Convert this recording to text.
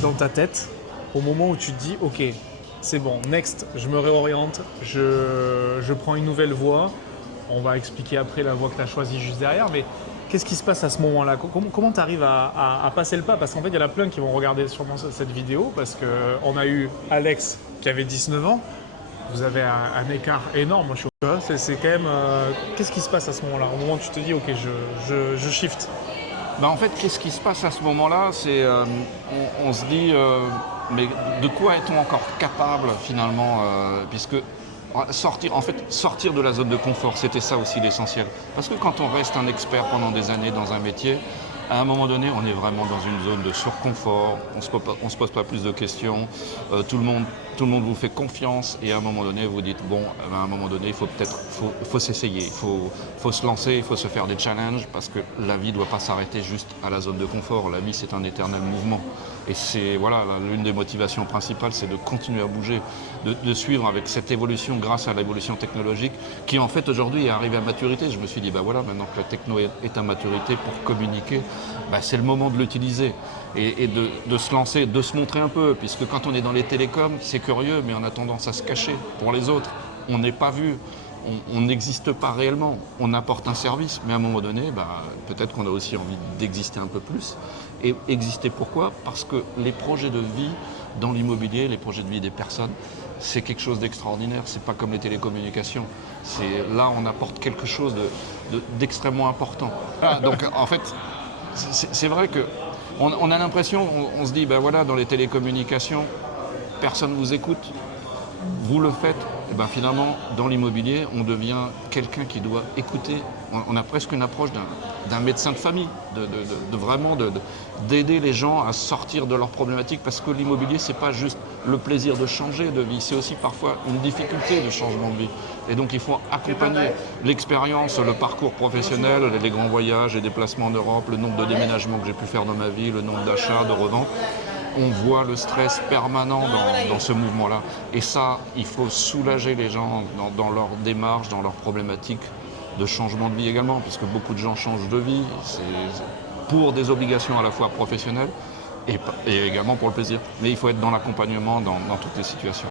dans ta tête au moment où tu te dis, ok, c'est bon, next, je me réoriente, je prends une nouvelle voie. On va expliquer après la voie que tu as choisie juste derrière, mais qu'est-ce qui se passe à ce moment-là? Comment tu arrives à passer le pas? Parce qu'en fait, il y en a plein qui vont regarder sûrement cette vidéo, parce qu'on a eu Alex qui avait 19 ans, vous avez un écart énorme, moi je suis c'est quand même. Qu'est-ce qui se passe à ce moment-là? Au moment où tu te dis, ok, je shift. Bah, en fait, qu'est-ce qui se passe à ce moment-là? C'est, on se dit, mais de quoi est-on encore capable finalement, puisque sortir de la zone de confort, c'était ça aussi l'essentiel. Parce que quand on reste un expert pendant des années dans un métier, à un moment donné, on est vraiment dans une zone de surconfort, on ne se pose pas plus de questions, tout le monde vous fait confiance et à un moment donné, vous dites, bon, à un moment donné, il faut s'essayer, faut se lancer, il faut se faire des challenges parce que la vie ne doit pas s'arrêter juste à la zone de confort. La vie, c'est un éternel mouvement. Et c'est, voilà, l'une des motivations principales, c'est de continuer à bouger, de suivre avec cette évolution grâce à l'évolution technologique qui, en fait, aujourd'hui est arrivée à maturité. Je me suis dit, bah voilà, maintenant que la techno est à maturité pour communiquer, bah, c'est le moment de l'utiliser et de se lancer, de se montrer un peu, puisque quand on est dans les télécoms, c'est curieux, mais on a tendance à se cacher pour les autres. On n'est pas vu, on n'existe pas réellement. On apporte un service, mais à un moment donné, bah, peut-être qu'on a aussi envie d'exister un peu plus. Et exister pourquoi? Parce que les projets de vie dans l'immobilier, les projets de vie des personnes, c'est quelque chose d'extraordinaire. C'est pas comme les télécommunications. Là, on apporte quelque chose d'extrêmement important. Voilà, donc en fait, c'est vrai que on a l'impression, on se dit, ben voilà, dans les télécommunications, personne ne vous écoute, vous le faites, et ben finalement, dans l'immobilier, on devient quelqu'un qui doit écouter. On a presque une approche d'un médecin de famille, vraiment d'aider les gens à sortir de leurs problématiques, parce que l'immobilier, c'est pas juste le plaisir de changer de vie, c'est aussi parfois une difficulté de changement de vie. Et donc il faut accompagner l'expérience, le parcours professionnel, les grands voyages, les déplacements en Europe, le nombre de déménagements que j'ai pu faire dans ma vie, le nombre d'achats, de reventes. On voit le stress permanent dans ce mouvement-là. Et ça, il faut soulager les gens dans leur démarche, dans leurs problématiques de changement de vie également, parce que beaucoup de gens changent de vie, c'est pour des obligations à la fois professionnelles et également pour le plaisir. Mais il faut être dans l'accompagnement dans toutes les situations.